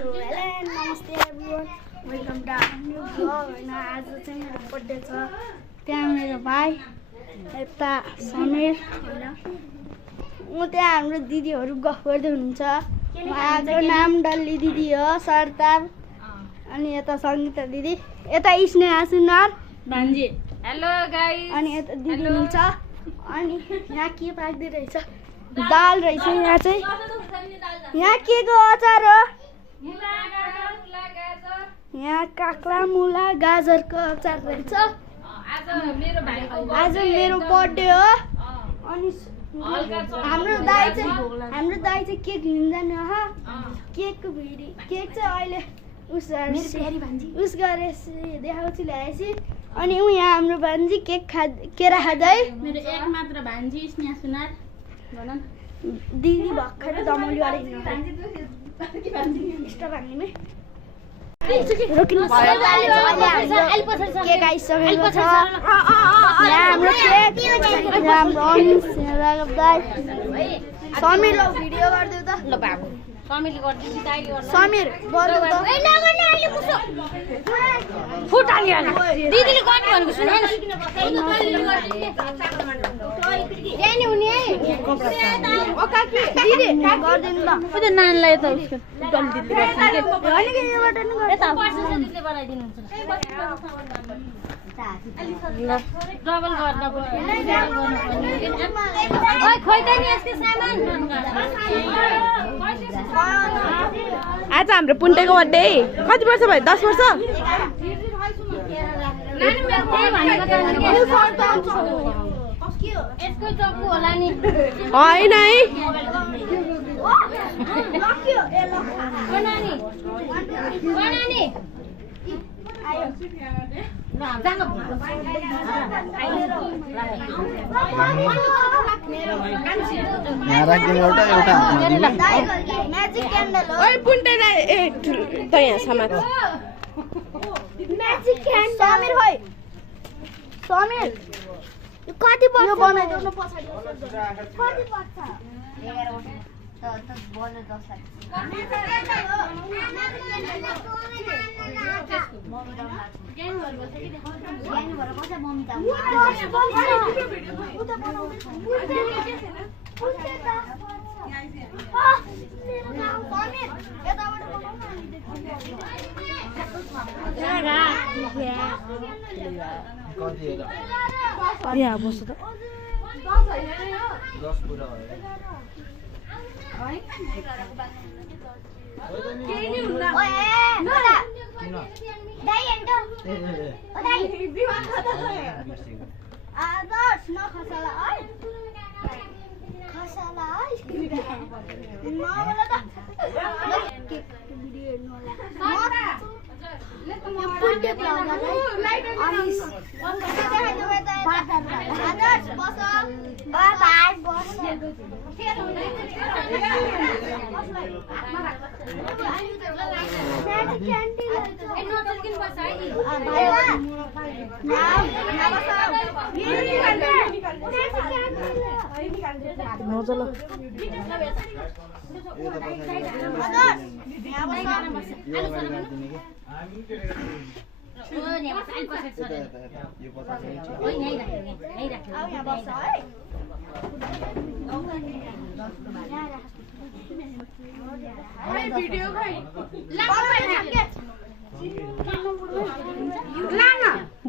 So hello and namaste everyone. Welcome to our new vlog. And आज चाहिँ मेरो birthday छ। त्यहाँ मेरो भाइ यता समीर हैन म त्यहाँ हाम्रो दिदीहरु गफ गर्दै हुनुहुन्छ। उहाँको नाम डल्ली दिदी हो, सरतार। अनि यता संगीता दिदी, यता स्नेहा सुनार भान्जी। Hello guys. अनि यता दिदी हुनुहुन्छ। अनि यहाँ के पाक्दै रहेछ? दाल रहेछ यहाँ चाहिँ। यहाँ के को अचार हो? यहाँ काक्रा मुला गाजरको अचार रहेछ। आज मेरो बर्थडे हो। अनि हाम्रो दाइ चाहिँ केक लिन जाने हो। केकको भिडियो केक चाहिँ अहिले उस गरे देखाउँछु ल्याएपछि। अनि यहाँ हाम्रो भान्जी केक केरा खाँदै। मेरो एक मात्र भान्जी स्नेहा सुनार भन दिदी भर्खरै दमौली गरेर हिँड्नु एक्स्ट्रा भान्जीमै रोकिनु केक आइसकेको छ। यहाँ हाम्रो केक हाम्रो समीर ल भिडियो गरिदेऊ त। ल बाबु समीरले गर्दिन्छ दाइले गर्छ। समीर गर्नु त। ए नगर्ने अहिले मुसो फुट हालिहाल्नु। दिदीले गर्नु भनेको सुन हैन। जाने हुने है ओ काकी दिदी गर्दिनु ल। त्यो नानलाई त उसको डल्ली दिदीले गर्छ के हैन के योबाट नि गर्छ। यता दिदीले बनाइदिनु हुन्छ ल डबल गर्न पर्यो। ओइ खोइ त नि यसको सामान आज हाम्रो पुन्टेको बर्थडे। कति वर्ष भयो? 10 वर्ष। नानी मेरो त्यही भनेको त यसको चक्कु होला नि होइन है। नानी यहाँ राखिदिनु एउटा म्याजिक क्यान्डल हो। ओइ पुन्टेलाई त यहाँ समाज म्याजिक क्यान्डल समीर भाइ समीर कति पर्छ यो बनाइदिनु पछाडी कति पर्छ? 11 वर्ष त बोल्नु 10 यहाँ बस्छ त। 10 पुरा भयो। आदर्श नखसाला है खसाला है नबोला त केक भिडियो हेर्नु होला। यो पुट्टे प्लाउगा अनि आदर्श बस बाय बस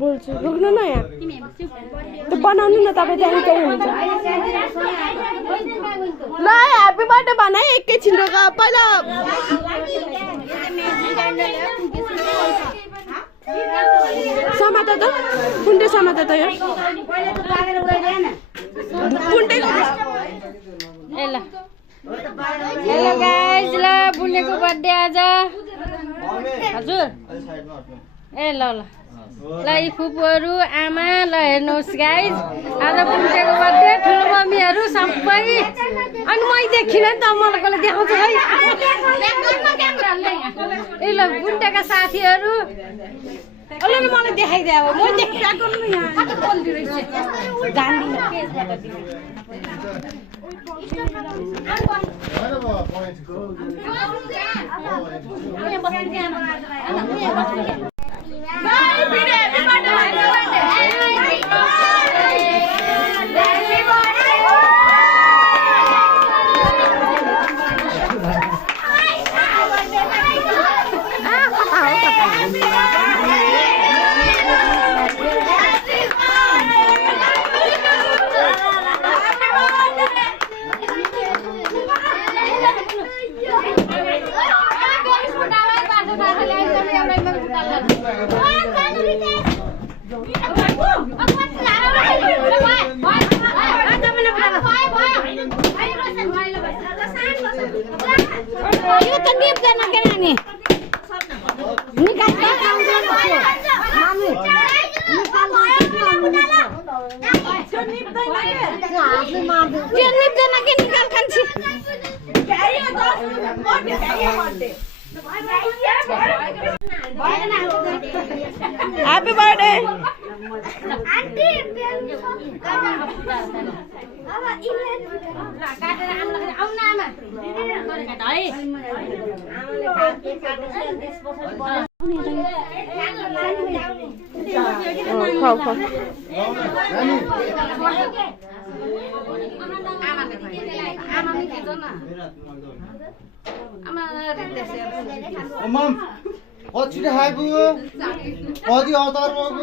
बोल्छु रोक्नु न यहाँ त्यो बनाउनु न तपाईँ त्यहाँ चाहिँ हुन्छ। ल ह्याप्पी बर्थडे भन है एकैछिन रोक। पहिला समाता त पुन्टे समाता त यो पुन्टेको ए ल हेलो गाइस ल बुनेको बर्थडे आज हजुर ए ल ल ल यी फुपूहरू आमा ल हेर्नुहोस् गाइस आज बुनेको बर्थडे ठुलो मम्मीहरू सबै। अनि मै देखिनँ नि त मलाई कसले देखाउँछ है। ए ल बुनेका साथीहरू अल्ल न मलाई देखाइदे अब म देखाएको नि यहाँ कता बोल्दै रहेछ जान्दिन पेजबाट दिनु यो त निप्दैन के नानी निकाल खान्छी Happy birthday. Khao khao. Mom, what should I have? What the other one?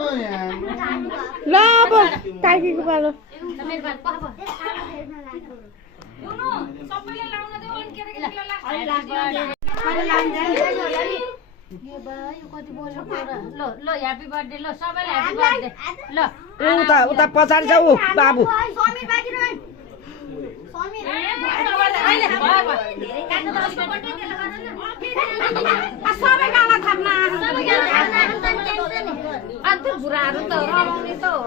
La ba, kai ki palo. ल ह्यापी बर्थडे ल सबैलाई ह्यापी बर्थडे ल उता पछाडि जाऊ बाबु सबै गाना थाप्न अन्त बुढाहरू त रमाउने त हो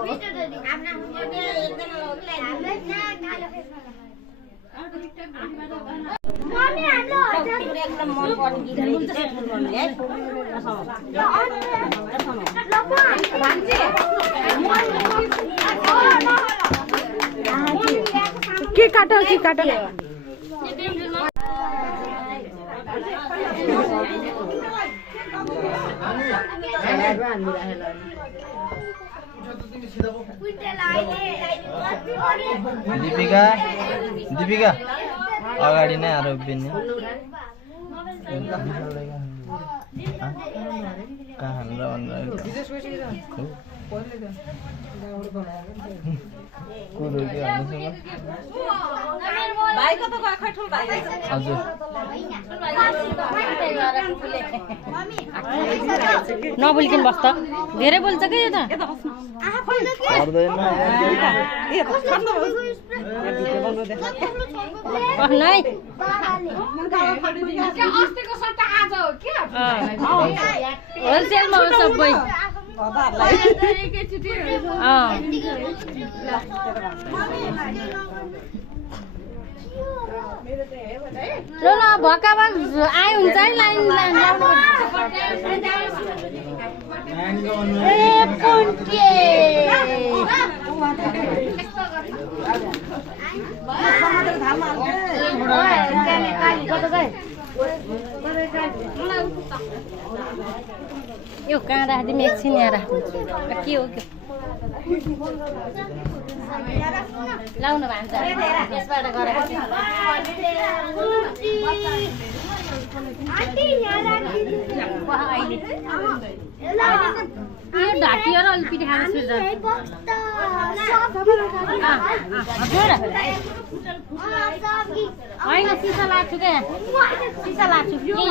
एकदम मन पर्ने के काट दीपिका अगाडि नै आरोप बिन्ने कहाँ नबोलिकन बस्छ धेरै बोल्छ क्या यो त होलसेलमा हो सबै ल भक्कामा आयो हुन्छ है लाइन लाउनु यो कहाँ राखिदिउँ एकछिन यहाँ राख्नु के हो के लाउनु भान्सा यसबाट गरेर यो ढाकियो र अलि पिठी खानु होइन सिसा लाग्छु क्या सिसा लाग्छु के हो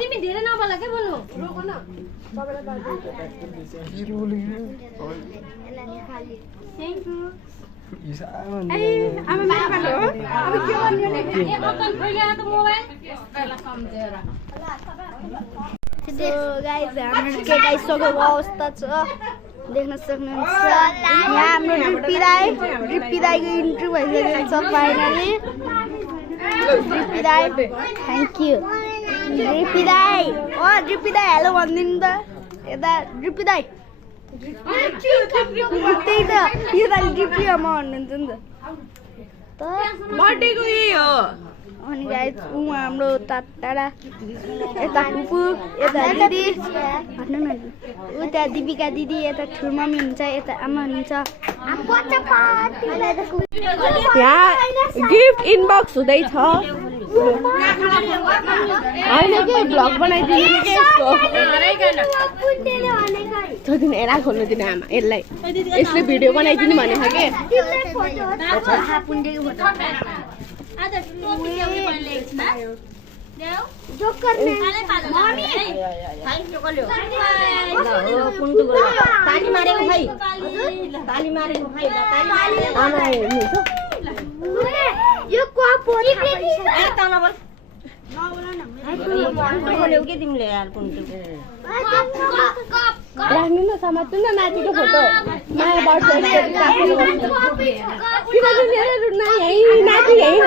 तिमी धेरै नबोला के बोल्नु केक आइसकेको अवस्था छ देख्न सक्नुहुन्छ यहाँ हाम्रो रिप्पी दाईको इन्ट्री भइसकेको छ फाइनली रिप्पी दाई थ्याङ्क यू रिप्पी दाई हेलो भनिदिनु त यता रिप्पी दाई त्यही त यो त रिप्पी अम्मा भन्नुहुन्छ नि त बर्थडेको यही हो अनि गाइस ऊ हाम्रो टाढा यता फुपू यता दिदी भन्नु न उता दिपिका दिदी यता ठुलो मम्मी हुन्छ यता आमा हुनुहुन्छ यहाँ गिफ्ट इनबक्स हुँदैछ होइन के भ्लग बनाइदिनु के यसको दिन एरा खोल्नु दिनु आमा यसलाई यसले भिडियो बनाइदिनु भनेको के राख्नु न समात्नु न नातिको फोटो माया बर्थडे नाति यही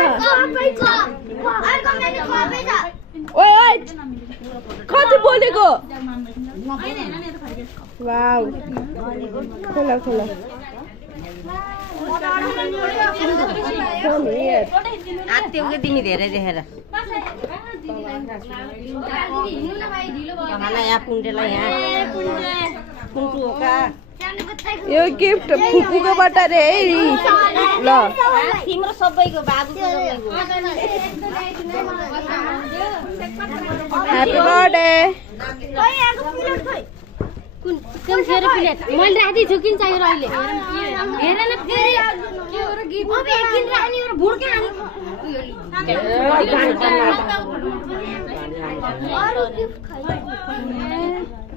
ओए कति बोलेको वाउ खोला खोला आत्तिउके तिमी धेरै देखेर यहाँ पुन्टेलाई यहाँ पुन्टु हो का यो गिफ्ट फुपूकोबाट रे है ल तिम्रो सबैको बाबुको ह्यापी बर्थडे कुन फेरि प्लेट मैले राखिदिन्छु किन चाहियो अहिले हेर न फेरि अब एकदिन राख्ने एउटा भुड्के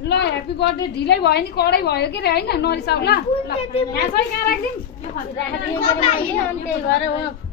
ल ह्यापी बर्थडे ढिलै भयो नि कडै भयो कि रे होइन नरिसाउ ल यहाँ चाहिँ कहाँ राखिदिउँ